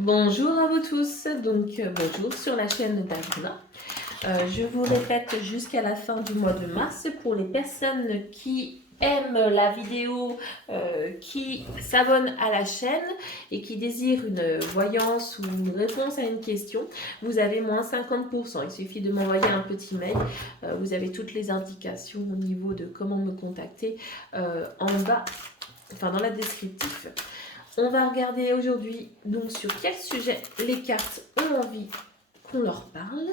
Bonjour à vous tous, bonjour sur la chaîne d'Aruna. Je vous répète jusqu'à la fin du mois de mars pour les personnes qui aiment la vidéo, qui s'abonnent à la chaîne et qui désirent une voyance ou une réponse à une question, vous avez moins 50%. Il suffit de m'envoyer un petit mail. Vous avez toutes les indications au niveau de comment me contacter en bas, enfin dans la descriptif. On va regarder aujourd'hui donc sur quel sujet les cartes ont envie qu'on leur parle.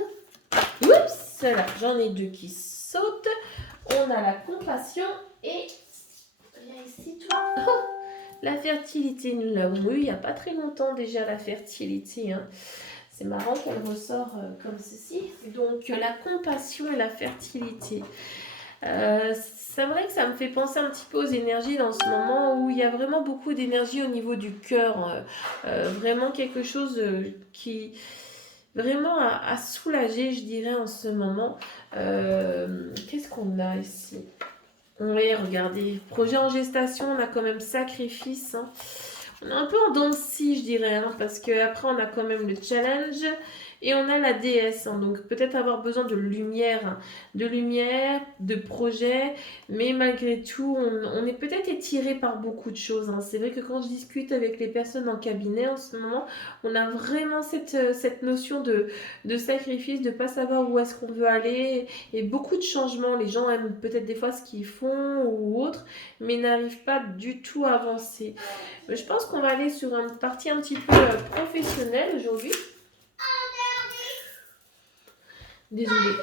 Oups, là, j'en ai deux qui sautent. On a la compassion et là ici toi. Oh, la fertilité, nous l'avons eu il n'y a pas très longtemps déjà la fertilité. Hein. C'est marrant qu'elle ressort comme ceci. Donc la compassion et la fertilité. C'est vrai que ça me fait penser un petit peu aux énergies dans ce moment où il y a vraiment beaucoup d'énergie au niveau du cœur. Vraiment quelque chose qui vraiment à soulager, je dirais, en ce moment. Qu'est-ce qu'on a ici? Oui, regardez, projet en gestation, on a quand même sacrifice. Hein. On est un peu en dents de scie, je dirais, hein, parce qu'après, on a quand même le challenge et on a la déesse. Hein, donc, peut-être avoir besoin de lumière, de projet, mais malgré tout, on est peut-être étiré par beaucoup de choses. Hein. C'est vrai que quand je discute avec les personnes en cabinet en ce moment, on a vraiment cette notion de sacrifice, de ne pas savoir où est-ce qu'on veut aller et beaucoup de changements. Les gens aiment peut-être des fois ce qu'ils font ou autre, mais n'arrivent pas du tout à avancer. Je pense qu'on va aller sur une partie un petit peu professionnelle aujourd'hui. Désolée,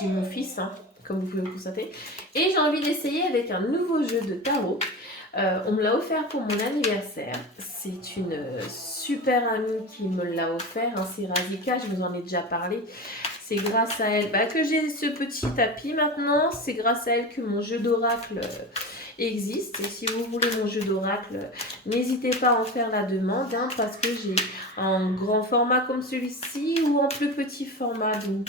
j'ai mon fils, hein, comme vous pouvez le constater. Et j'ai envie d'essayer avec un nouveau jeu de tarot. On me l'a offert pour mon anniversaire. C'est une super amie qui me l'a offert. Hein, c'est Razika, je vous en ai déjà parlé. C'est grâce à elle que j'ai ce petit tapis maintenant. C'est grâce à elle que mon jeu d'oracle existe. Et si vous voulez mon jeu d'oracle, n'hésitez pas à en faire la demande hein, parce que j'ai un grand format comme celui-ci ou en plus petit format. Donc,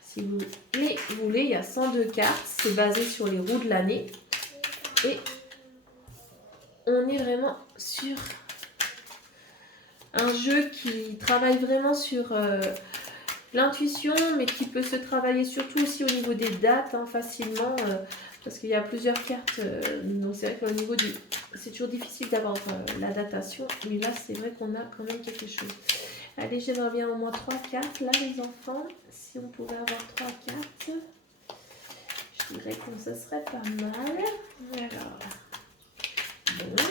si vous les voulez, il y a 102 cartes. C'est basé sur les roues de l'année. Et on est vraiment sur un jeu qui travaille vraiment sur l'intuition, mais qui peut se travailler surtout aussi au niveau des dates hein, facilement. Parce qu'il y a plusieurs cartes. Donc c'est vrai qu'au niveau du... C'est toujours difficile d'avoir la datation. Mais là, c'est vrai qu'on a quand même quelque chose. Allez, j'aimerais bien au moins 3 cartes. Là, les enfants, si on pouvait avoir 3 cartes, je dirais que ça serait pas mal. Alors, bon.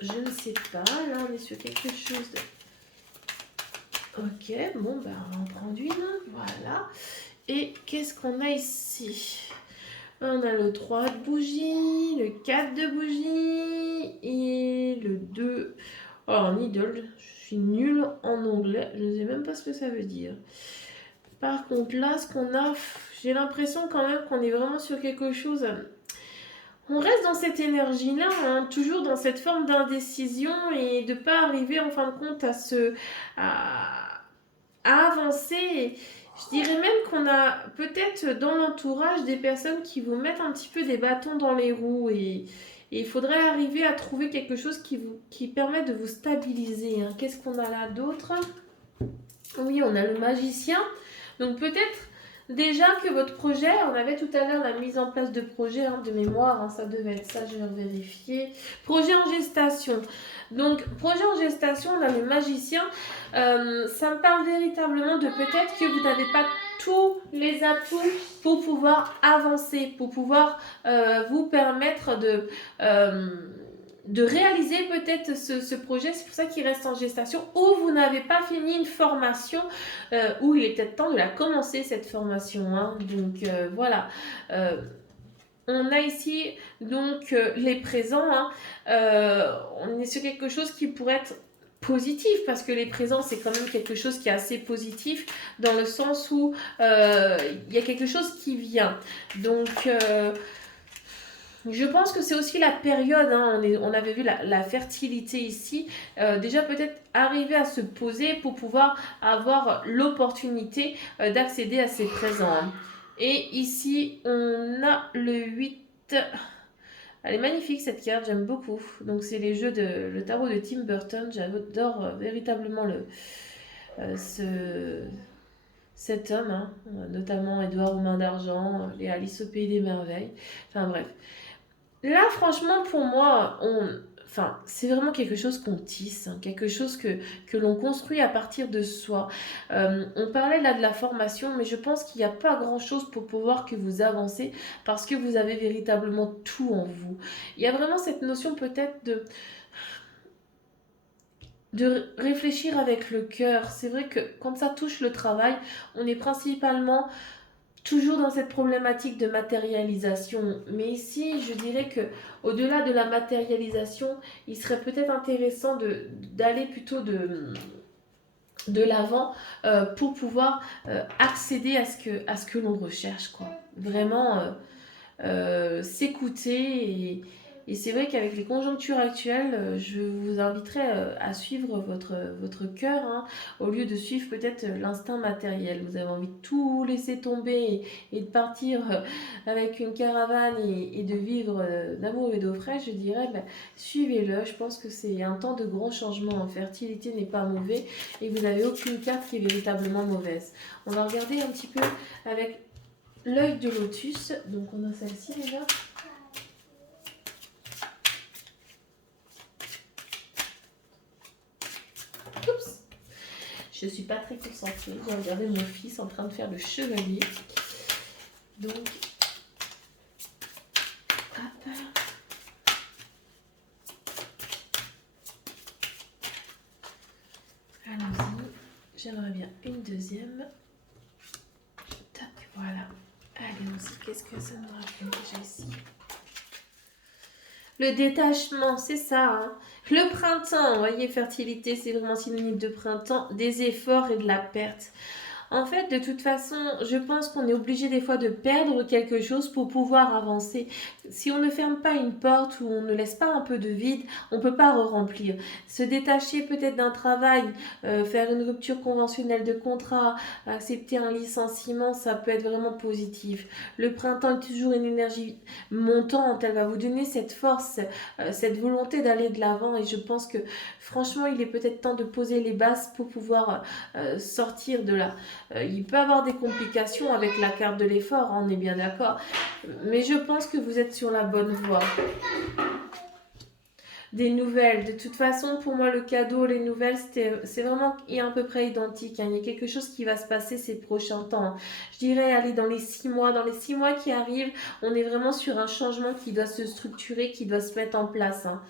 Je ne sais pas. Là, on est sur quelque chose de... Ok, bon, bah, on en prend une. Voilà. Et qu'est-ce qu'on a ici? On a le 3 de bougie, le 4 de bougie et le 2. Oh, en idole, je suis nulle en anglais, je ne sais même pas ce que ça veut dire. Par contre, là, ce qu'on a, j'ai l'impression quand même qu'on est vraiment sur quelque chose. On reste dans cette énergie-là, hein, toujours dans cette forme d'indécision et de ne pas arriver en fin de compte à avancer. Je dirais même qu'on a peut-être dans l'entourage des personnes qui vous mettent un petit peu des bâtons dans les roues et il faudrait arriver à trouver quelque chose qui permet de vous stabiliser. Hein. Qu'est-ce qu'on a là d'autre? Oui, on a le magicien. Donc peut-être déjà que votre projet, on avait tout à l'heure la mise en place de projet hein, de mémoire, hein, ça devait être ça, je vais vérifier. Projet en gestation. Donc projet en gestation, on a le magicien. Ça me parle véritablement de peut-être que vous n'avez pas tous les atouts pour pouvoir avancer, pour pouvoir vous permettre de réaliser peut-être ce projet. C'est pour ça qu'il reste en gestation ou vous n'avez pas fini une formation ou il est peut-être temps de la commencer cette formation. Hein. Donc voilà. On a ici donc les présents. Hein. On est sur quelque chose qui pourrait être positif parce que les présents c'est quand même quelque chose qui est assez positif dans le sens où il y a quelque chose qui vient. Donc je pense que c'est aussi la période, hein, on avait vu la fertilité ici, déjà peut-être arriver à se poser pour pouvoir avoir l'opportunité d'accéder à ces présents. Hein. Et ici, on a le 8 Elle est magnifique cette carte, j'aime beaucoup. Donc c'est les jeux de le tarot de Tim Burton. J'adore véritablement ce, cet homme, hein, notamment Édouard aux mains d'argent, les Alice au pays des merveilles. Enfin bref. Là, franchement, pour moi, enfin, c'est vraiment quelque chose qu'on tisse, hein, quelque chose que l'on construit à partir de soi. On parlait là de la formation, mais je pense qu'il n'y a pas grand-chose pour pouvoir que vous avancez parce que vous avez véritablement tout en vous. Il y a vraiment cette notion peut-être de réfléchir avec le cœur. C'est vrai que quand ça touche le travail, on est principalement toujours dans cette problématique de matérialisation. Mais ici, je dirais que au-delà de la matérialisation, il serait peut-être intéressant d'aller plutôt de l'avant pour pouvoir accéder à ce que l'on recherche, quoi. Vraiment s'écouter et c'est vrai qu'avec les conjonctures actuelles, je vous inviterai à suivre votre cœur, hein, au lieu de suivre peut-être l'instinct matériel. Vous avez envie de tout laisser tomber et de partir avec une caravane et de vivre d'amour et d'eau fraîche, je dirais, ben, suivez-le. Je pense que c'est un temps de grand changement. Fertilité n'est pas mauvais et vous n'avez aucune carte qui est véritablement mauvaise. On va regarder un petit peu avec l'œil de lotus. Donc on a celle-ci déjà. Oups. Je suis pas très concentrée. J'ai regardé mon fils en train de faire le chevalier. Donc, hop. Allons-y. J'aimerais bien une deuxième. Tac, voilà. Allez-y. Qu'est-ce que ça nous rappelle déjà ici? Le détachement, c'est ça. Hein. Le printemps, vous voyez, fertilité, c'est vraiment synonyme de printemps, des efforts et de la perte. En fait, de toute façon, je pense qu'on est obligé des fois de perdre quelque chose pour pouvoir avancer. Si on ne ferme pas une porte ou on ne laisse pas un peu de vide, on ne peut pas remplir. Se détacher peut-être d'un travail, faire une rupture conventionnelle de contrat, accepter un licenciement, ça peut être vraiment positif. Le printemps est toujours une énergie montante, elle va vous donner cette force, cette volonté d'aller de l'avant et je pense que franchement, il est peut-être temps de poser les bases pour pouvoir sortir de là. Il peut avoir des complications avec la carte de l'effort, hein, on est bien d'accord. Mais je pense que vous êtes sur la bonne voie. Des nouvelles. De toute façon, pour moi, le cadeau, les nouvelles, c'est vraiment à peu près identique. Hein. Il y a quelque chose qui va se passer ces prochains temps. Hein. Je dirais, allez, dans les 6 mois. Dans les 6 mois qui arrivent, on est vraiment sur un changement qui doit se structurer, qui doit se mettre en place. Hein.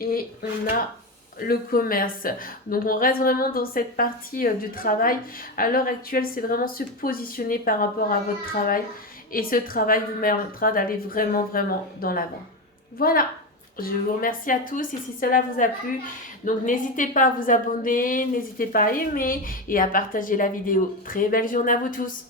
Et on a le commerce. Donc on reste vraiment dans cette partie du travail. À l'heure actuelle, c'est vraiment se positionner par rapport à votre travail. Et ce travail vous permettra d'aller vraiment, vraiment dans l'avant. Voilà. Je vous remercie à tous et si cela vous a plu, donc n'hésitez pas à vous abonner, n'hésitez pas à aimer et à partager la vidéo. Très belle journée à vous tous.